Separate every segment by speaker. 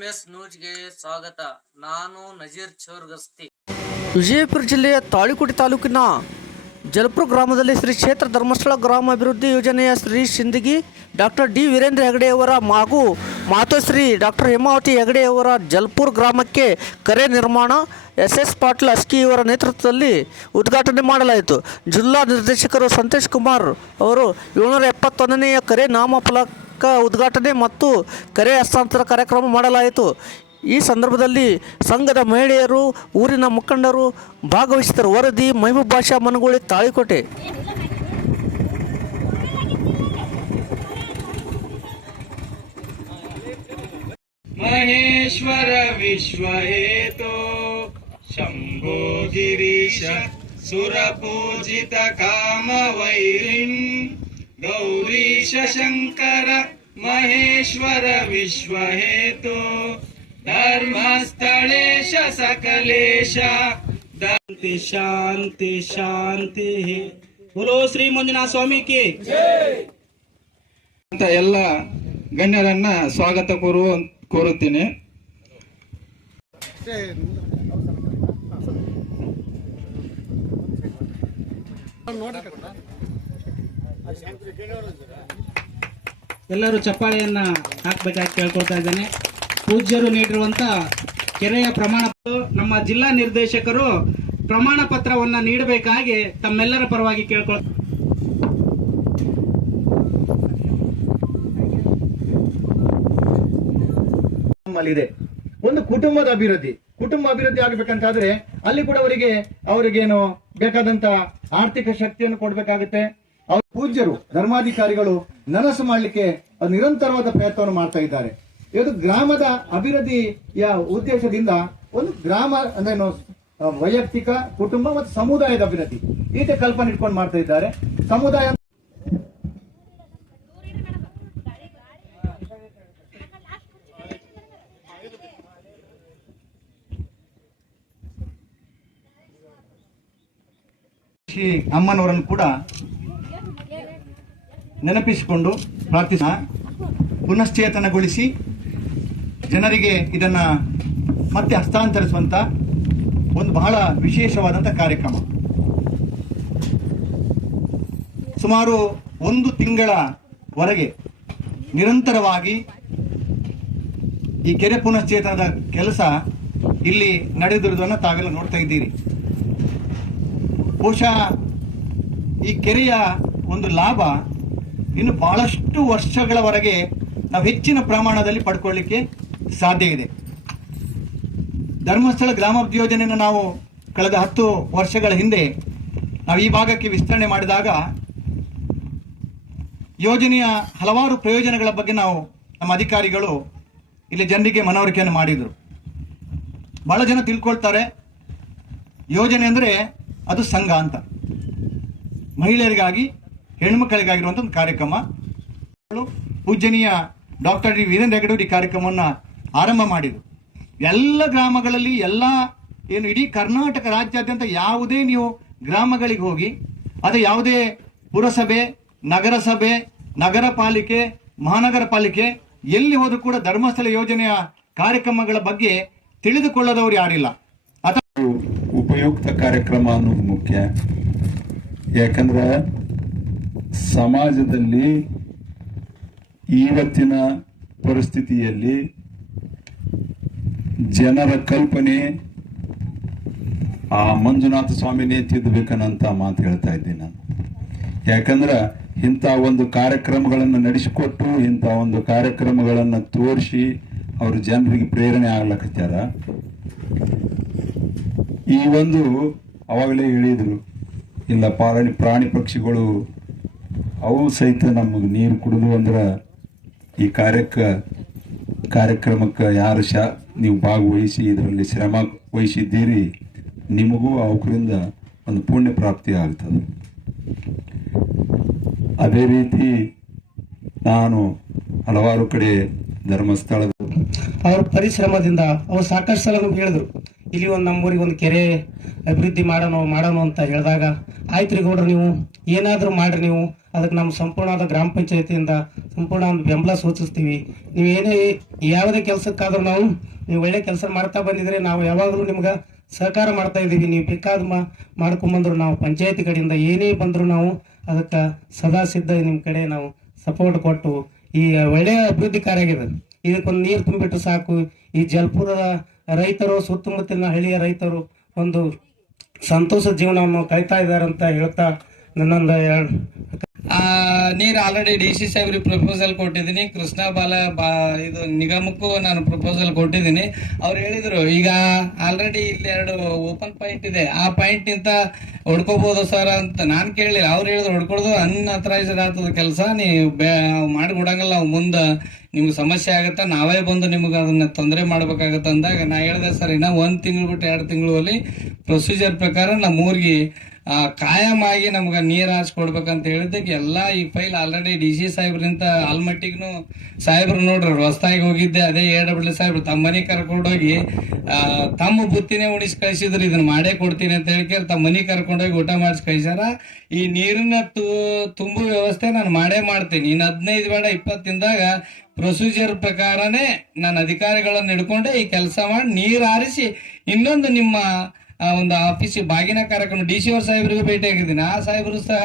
Speaker 1: AMS ನ್ಯೂಸ್ಗೆ ಸ್ವಾಗತ. ನಾನು ನಜೀರ್ ಚೌರ್ಗಸ್ತಿ.
Speaker 2: ವಿಜಯಪುರ ಜಿಲ್ಲೆಯ ತಾಳಿಕೋಟೆ ತಾಲೂಕಿನ ಜಲಪುರ ಗ್ರಾಮದಲ್ಲಿ ಶ್ರೀ ಕ್ಷೇತ್ರ ಧರ್ಮಸ್ಥಳ ಗ್ರಾಮ ಅಭಿವೃದ್ಧಿ ಯೋಜನೆಯ ಶ್ರೀ ಸಿಂದಗಿ ಡಾಕ್ಟರ್ ಡಿ. ವೀರೇಂದ್ರ ಹೆಗಡೆಯವರ ಹಾಗೂ ಮಾತೋಶ್ರೀ ಡಾಕ್ಟರ್ ಹೇಮಾವತಿ ಹೆಗಡೆಯವರ ಜಲ್ಪುರ್ ಗ್ರಾಮಕ್ಕೆ ಕರೆ ನಿರ್ಮಾಣ ಎಸ್ ಎಸ್ ಪಾಟೀಲ್ ಅಸ್ಕಿ ಇವರ ನೇತೃತ್ವದಲ್ಲಿ ಉದ್ಘಾಟನೆ ಮಾಡಲಾಯಿತು. ಜಿಲ್ಲಾ ನಿರ್ದೇಶಕರು ಸಂತೋಷ್ ಕುಮಾರ್ ಅವರು ಏಳ್ನೂರ ಎಪ್ಪತ್ತೊಂದನೆಯ ಕರೆ ನಾಮಫಲಕ ಘಟಕ ಉದ್ಘಾಟನೆ ಮತ್ತು ಕರೆ ಹಸ್ತಾಂತರ ಕಾರ್ಯಕ್ರಮ ಮಾಡಲಾಯಿತು. ಈ ಸಂದರ್ಭದಲ್ಲಿ ಸಂಘದ ಮಹಿಳೆಯರು, ಊರಿನ ಮುಖಂಡರು ಭಾಗವಹಿಸಿದರು ವರದಿ ಮೈಮೂಬ್ ಭಾಷಾ ಮನಗೋಳಿ ತಾಳಿಕೋಟೆ.
Speaker 3: ಮಹೇಶ್ವರ ವಿಶ್ವಹೇತೋ ಶಂಭೋ ಗಿರೀಶ ಕಾಮ ಕಾಮವೈರಿಂ ಗೌರೀಶ ಶಂಕರ ಮಹೇಶ್ವರ ವಿಶ್ವಹೇತು ಧರ್ಮಸ್ಥಳೇಶ ಸಕಲೇಶ. ದಂತಿ ಶಾಂತಿ ಶಾಂತಿ. ಗುರು ಶ್ರೀ ಮಂಜುನಾಥ ಸ್ವಾಮಿಗೆ ಅಂತ ಎಲ್ಲ ಗಣ್ಯರನ್ನ ಸ್ವಾಗತ ಕೋರುವ ಕೋರುತ್ತೇನೆ.
Speaker 4: ನೋಡಿ ಎಲ್ಲರೂ ಚಪ್ಪಾಳೆಯನ್ನ ಹಾಕ್ಬೇಕಾಗಿ ಕೇಳ್ಕೊಳ್ತಾ ಇದ್ದೇನೆ. ಪೂಜ್ಯರು ನೀಡಿರುವಂತ ಕೆರೆಯ ಪ್ರಮಾಣ ನಮ್ಮ ಜಿಲ್ಲಾ ನಿರ್ದೇಶಕರು ಪ್ರಮಾಣ ಪತ್ರವನ್ನು ನೀಡಬೇಕಾಗಿ ತಮ್ಮೆಲ್ಲರ ಪರವಾಗಿ ಕೇಳ್ಕೊಳ್
Speaker 5: ನಮ್ಮಲ್ಲಿದೆ. ಒಂದು ಕುಟುಂಬದ ಅಭಿವೃದ್ಧಿ. ಕುಟುಂಬ ಅಭಿವೃದ್ಧಿ ಆಗ್ಬೇಕಂತಾದ್ರೆ ಅಲ್ಲಿ ಕೂಡ ಅವರಿಗೆ ಅವರಿಗೇನು ಬೇಕಾದಂತ ಆರ್ಥಿಕ ಶಕ್ತಿಯನ್ನು ಕೊಡಬೇಕಾಗುತ್ತೆ. ಅವ್ರ ಪೂಜ್ಯರು, ಧರ್ಮಾಧಿಕಾರಿಗಳು ನನಸು ಮಾಡಲಿಕ್ಕೆ ನಿರಂತರವಾದ ಪ್ರಯತ್ನವನ್ನು ಮಾಡ್ತಾ ಇದ್ದಾರೆ. ಇವತ್ತು ಗ್ರಾಮದ ಅಭಿವೃದ್ಧಿಯ ಉದ್ದೇಶದಿಂದ ಒಂದು ಗ್ರಾಮ ಅಂದ್ರೆ ವೈಯಕ್ತಿಕ, ಕುಟುಂಬ ಮತ್ತು ಸಮುದಾಯದ ಅಭಿವೃದ್ಧಿ. ಈತ ಕಲ್ಪನೆ ಇಟ್ಕೊಂಡು ಮಾಡ್ತಾ ಇದ್ದಾರೆ. ಸಮುದಾಯ ಅಮ್ಮನವರನ್ನು ಕೂಡ ನೆನಪಿಸಿಕೊಂಡು ಪ್ರಾರ್ಥಿಸ ಪುನಶ್ಚೇತನಗೊಳಿಸಿ ಜನರಿಗೆ ಇದನ್ನ ಮತ್ತೆ ಹಸ್ತಾಂತರಿಸುವಂತ ಒಂದು ಬಹಳ ವಿಶೇಷವಾದಂತ ಕಾರ್ಯಕ್ರಮ. ಸುಮಾರು ಒಂದು ತಿಂಗಳವರೆಗೆ ನಿರಂತರವಾಗಿ ಈ ಕೆರೆ ಪುನಶ್ಚೇತನದ ಕೆಲಸ ಇಲ್ಲಿ ನಡೆದಿರುವುದನ್ನು ತಾವೆಲ್ಲ ನೋಡ್ತಾ ಇದ್ದೀರಿ. ಬಹುಶಃ ಈ ಕೆರೆಯ ಒಂದು ಲಾಭ ಇನ್ನು ಬಹಳಷ್ಟು ವರ್ಷಗಳವರೆಗೆ ನಾವು ಹೆಚ್ಚಿನ ಪ್ರಮಾಣದಲ್ಲಿ ಪಡ್ಕೊಳ್ಳಿಕ್ಕೆ ಸಾಧ್ಯ ಇದೆ. ಧರ್ಮಸ್ಥಳ ಗ್ರಾಮಾಭಿವೃದ್ಧಿ ಯೋಜನೆಯನ್ನು ನಾವು ಕಳೆದ ಹತ್ತು ವರ್ಷಗಳ ಹಿಂದೆ ನಾವು ಈ ಭಾಗಕ್ಕೆ ವಿಸ್ತರಣೆ ಮಾಡಿದಾಗ ಯೋಜನೆಯ ಹಲವಾರು ಪ್ರಯೋಜನಗಳ ಬಗ್ಗೆ ನಾವು ನಮ್ಮ ಅಧಿಕಾರಿಗಳು ಇಲ್ಲಿ ಜನರಿಗೆ ಮನವರಿಕೆಯನ್ನು ಮಾಡಿದರು. ಬಹಳ ಜನ ತಿಳ್ಕೊಳ್ತಾರೆ, ಯೋಜನೆ ಅಂದರೆ ಅದು ಸಂಘ ಅಂತ. ಮಹಿಳೆಯರಿಗಾಗಿ ಹೆಣ್ಮಕ್ಕಳಿಗಾಗಿರುವಂಥ ಒಂದು ಕಾರ್ಯಕ್ರಮ. ಪೂಜನೀಯ ಡಾಕ್ಟರ್ ಡಿ ವೀರೇಂದ್ರ ಹೆಗಡೂರ್ ಈ ಕಾರ್ಯಕ್ರಮವನ್ನು ಆರಂಭ ಮಾಡಿದರು. ಎಲ್ಲ ಗ್ರಾಮಗಳಲ್ಲಿ ಎಲ್ಲ ಏನು ಇಡೀ ಕರ್ನಾಟಕ ರಾಜ್ಯಾದ್ಯಂತ ಯಾವುದೇ ನೀವು ಗ್ರಾಮಗಳಿಗೆ ಹೋಗಿ, ಅದು ಯಾವುದೇ ಪುರಸಭೆ, ನಗರಸಭೆ, ನಗರ ಪಾಲಿಕೆ, ಮಹಾನಗರ ಪಾಲಿಕೆ, ಎಲ್ಲಿ ಹೋದರೂ ಕೂಡ ಧರ್ಮಸ್ಥಳ ಯೋಜನೆಯ ಕಾರ್ಯಕ್ರಮಗಳ ಬಗ್ಗೆ ತಿಳಿದುಕೊಳ್ಳದವರು ಯಾರಿಲ್ಲ. ಅಥವಾ
Speaker 6: ಉಪಯುಕ್ತ ಕಾರ್ಯಕ್ರಮ ಅನ್ನೋದು ಮುಖ್ಯ. ಯಾಕಂದ್ರೆ ಸಮಾಜದಲ್ಲಿ ಇವತ್ತಿನ ಪರಿಸ್ಥಿತಿಯಲ್ಲಿ ಜನರ ಕಲ್ಪನೆ ಆ ಮಂಜುನಾಥ ಸ್ವಾಮಿನೇ ತಿದ್ದಬೇಕನ್ನಂತ ಮಾತು ಹೇಳ್ತಾ ಇದ್ದೀನಿ ನಾನು. ಯಾಕಂದ್ರೆ ಇಂಥ ಒಂದು ಕಾರ್ಯಕ್ರಮಗಳನ್ನು ನಡೆಸಿಕೊಟ್ಟು ಇಂಥ ಒಂದು ಕಾರ್ಯಕ್ರಮಗಳನ್ನು ತೋರಿಸಿ ಅವರು ಜನರಿಗೆ ಪ್ರೇರಣೆ ಆಗ್ಲಕತ್ಯಾರ. ಈ ಒಂದು ಅವಾಗಲೇ ಹೇಳಿದ್ರು ಇಲ್ಲ ಪ್ರಾಣಿ ಪ್ರಾಣಿ ಪಕ್ಷಿಗಳು ಅವು ಸಹಿತ ನಮಗೆ ನೀರು ಕುಡಿದು ಅಂದ್ರೆ ಈ ಕಾರ್ಯಕ್ಕೆ, ಕಾರ್ಯಕ್ರಮಕ್ಕೆ ಯಾರು ಶಾ ನೀವು ಭಾಗವಹಿಸಿ, ಇದರಲ್ಲಿ ಶ್ರಮ ವಹಿಸಿದ್ದೀರಿ, ನಿಮಗೂ ಅವಕರಿಂದ ಒಂದು ಪುಣ್ಯ ಪ್ರಾಪ್ತಿ ಆಗ್ತದೆ. ಅದೇ ರೀತಿ ನಾನು ಹಲವಾರು ಕಡೆ ಧರ್ಮಸ್ಥಳದ
Speaker 4: ಅವ್ರ ಪರಿಶ್ರಮದಿಂದ, ಅವ್ರು ಸಾಕಷ್ಟು ಸಲ ನಮ್ಗೆ ಹೇಳಿದ್ರು, ಇಲ್ಲಿ ಒಂದು ನಮ್ಮೂರಿಗೆ ಒಂದು ಕೆರೆ ಅಭಿವೃದ್ಧಿ ಮಾಡೋಣ ಮಾಡೋಣ ಅಂತ ಹೇಳಿದಾಗ ಆಯ್ತು ರೀ ಗೌಡ್ರು ನೀವು, ಏನಾದರೂ ಮಾಡ್ರಿ ನೀವು ಅದಕ್ಕೆ ನಮ್ಮ ಸಂಪೂರ್ಣವಾದ ಗ್ರಾಮ ಪಂಚಾಯತಿಯಿಂದ ಸಂಪೂರ್ಣ ಒಂದು ಬೆಂಬಲ ಸೂಚಿಸ್ತೀವಿ. ನೀವು ಏನೇ ಯಾವುದೇ ಕೆಲಸಕ್ಕಾದ್ರೂ ನಾವು, ನೀವು ಒಳ್ಳೆ ಕೆಲಸ ಮಾಡ್ತಾ ಬಂದಿದ್ರೆ ನಾವು ಯಾವಾಗಲೂ ನಿಮ್ಗೆ ಸಹಕಾರ ಮಾಡ್ತಾ ಇದ್ದೀವಿ. ನೀವು ಬೇಕಾದ ಮಾಡ್ಕೊಂಬಂದ್ರು ನಾವು ಪಂಚಾಯತಿ ಕಡೆಯಿಂದ ಏನೇ ಬಂದರೂ ನಾವು ಅದಕ್ಕೆ ಸದಾ ಸಿದ್ಧ ನಿಮ್ಮ ಕಡೆ ನಾವು ಸಪೋರ್ಟ್ ಕೊಟ್ಟು ಈ ಒಳ್ಳೆಯ ಅಭಿವೃದ್ಧಿ ಕಾರ್ಯ ಆಗಿದೆ. ಇದಕ್ಕೊಂದು ನೀರು ತುಂಬಿಟ್ಟು ಸಾಕು. ಈ ಜಲ್ಪುರದ ರೈತರು, ಸುತ್ತಮುತ್ತಲಿನ ಹಳ್ಳಿಯ ರೈತರು ಒಂದು ಸಂತೋಷ ಜೀವನವನ್ನು ಕಾಯ್ತಾ ಇದ್ದಾರೆ ಅಂತ ಹೇಳ್ತಾ ನನ್ನೊಂದು
Speaker 7: ನೀರು ಆಲ್ರೆಡಿ ಡಿ ಸಿ ಸಾಹೇಬ್ರಿಗೆ ಪ್ರಪೋಸಲ್ ಕೊಟ್ಟಿದ್ದೀನಿ. ಕೃಷ್ಣ ಬಾಲ ಇದು ನಿಗಮಕ್ಕೂ ನಾನು ಪ್ರಪೋಸಲ್ ಕೊಟ್ಟಿದ್ದೀನಿ. ಅವ್ರು ಹೇಳಿದರು, ಈಗ ಆಲ್ರೆಡಿ ಇಲ್ಲಿ ಎರಡು ಓಪನ್ ಪಾಯಿಂಟ್ ಇದೆ. ಆ ಪಾಯಿಂಟ್ ನಿಂತ ಹೊಡ್ಕೋಬಹುದು ಸರ್ ಅಂತ ನಾನು ಕೇಳಿಲ್ಲ. ಅವ್ರು ಹೇಳಿದ್ರು ಅನ್ನ ಅನ್ಅಥರೈಸ್ಡ್ ಆಗ್ತದ ಕೆಲಸ. ನೀವು ಬೇ ಮಾಡಿಕೊಡಂಗಲ್ಲ ಅವು ಮುಂದೆ ನಿಮ್ಗೆ ಸಮಸ್ಯೆ ಆಗುತ್ತೆ, ನಾವೇ ಬಂದು ನಿಮ್ಗೆ ಅದನ್ನ ತೊಂದರೆ ಮಾಡ್ಬೇಕಾಗತ್ತೆ ಅಂದಾಗ ನಾ ಹೇಳಿದೆ, ಸರ್, ಇನ್ನೂ ಒಂದು ತಿಂಗಳು ಬಿಟ್ಟು ಎರಡು ತಿಂಗಳಲ್ಲಿ ಪ್ರೊಸೀಜರ್ ಪ್ರಕಾರ ನಮ್ಮ ಊರಿಗೆ ಕಾಯಂ ಆಗಿ ನಮ್ಗೆ ನೀರ್ ಹಾಸ್ಕೊಡ್ಬೇಕಂತ ಹೇಳಿದ್ದಕ್ಕೆ ಎಲ್ಲಾ ಈ ಫೈಲ್ ಆಲ್ರೆಡಿ ಡಿ ಸಿ ಸಾಹೇಬ್ರಿಂದ ಆಲ್ಮಟ್ಟಿಗೂ ಸಾಹೇಬ್ರು ನೋಡ್ರಿ, ಹೊಸ್ದಾಗಿ ಹೋಗಿದ್ದೆ, ಅದೇ ಎ ಡಬ್ಲ್ಯೂ ಸಾಹೇಬ್ರು ತಮ್ಮ ಮನೆ ಕರ್ಕೊಂಡೋಗಿ ತಮ್ಮ ಬುತ್ತಿನೇ ಉಣಿಸಿ ಕಳಿಸಿದ್ರು ಇದನ್ನ ಮಾಡೇ ಕೊಡ್ತೀನಿ ಅಂತ ಹೇಳಿ ತಮ್ಮ ಮನೆ ಕರ್ಕೊಂಡೋಗಿ ಊಟ ಮಾಡಿಸಿ ಕಳಿಸ್ಯಾರ. ಈ ನೀರಿನ ತುಂಬು ವ್ಯವಸ್ಥೆ ನಾನು ಮಾಡೇ ಮಾಡ್ತೀನಿ. ಇನ್ನು ಹದಿನೈದು ಬೇಡ ಇಪ್ಪತ್ತಿಂದಾಗ ಪ್ರೊಸೀಜರ್ ಪ್ರಕಾರನೇ ನಾನು ಅಧಿಕಾರಿಗಳನ್ನು ಹಿಡ್ಕೊಂಡೆ ಈ ಕೆಲಸ ಮಾಡಿ ನೀರು ಆರಿಸಿ ಇನ್ನೊಂದು ನಿಮ್ಮ ಒಂದು ಆಫೀಸ್ ಬಾಗಿನ ಕಾರ್ಯಕ್ರಮ ಡಿ ಸಿ ಅವ್ರ ಸಾಹೇಬ್ರಿಗೂ ಭೇಟಿ ಆಗಿದ್ದೀನಿ ಆ ಸಾಹೇಬರು ಸಹ,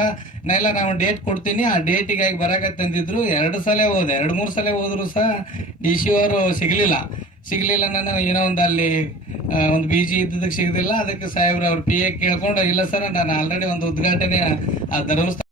Speaker 7: ನೆಲ್ಲ ನಾವು ಡೇಟ್ ಕೊಡ್ತೀನಿ. ಆ ಡೇಟಿಗಾಗಿ ಬರಕತ್ತಂದಿದ್ರು ಎರಡು ಸಲ ಹೋದೆ. ಎರಡು, ಮೂರು ಸಲ ಹೋದ್ರು ಸಹ ಡಿ ಸಿ ಅವರು ಸಿಗ್ಲಿಲ್ಲ. ಸಿಗ್ಲಿಲ್ಲ ನಾನು ಏನೋ ಒಂದು ಅಲ್ಲಿ ಒಂದು ಬಿ ಜಿ ಇದ್ದದಕ್ಕೆ ಸಿಗಲಿಲ್ಲ ಅದಕ್ಕೆ ಸಾಹೇಬ್ರು ಅವ್ರ ಪಿ ಎ ಕೇಳ್ಕೊಂಡು, ಇಲ್ಲ ಸರ್, ನಾನು ಆಲ್ರೆಡಿ ಒಂದು ಉದ್ಘಾಟನೆ ಆ, ಧರ್ಮಸ್ಥಳ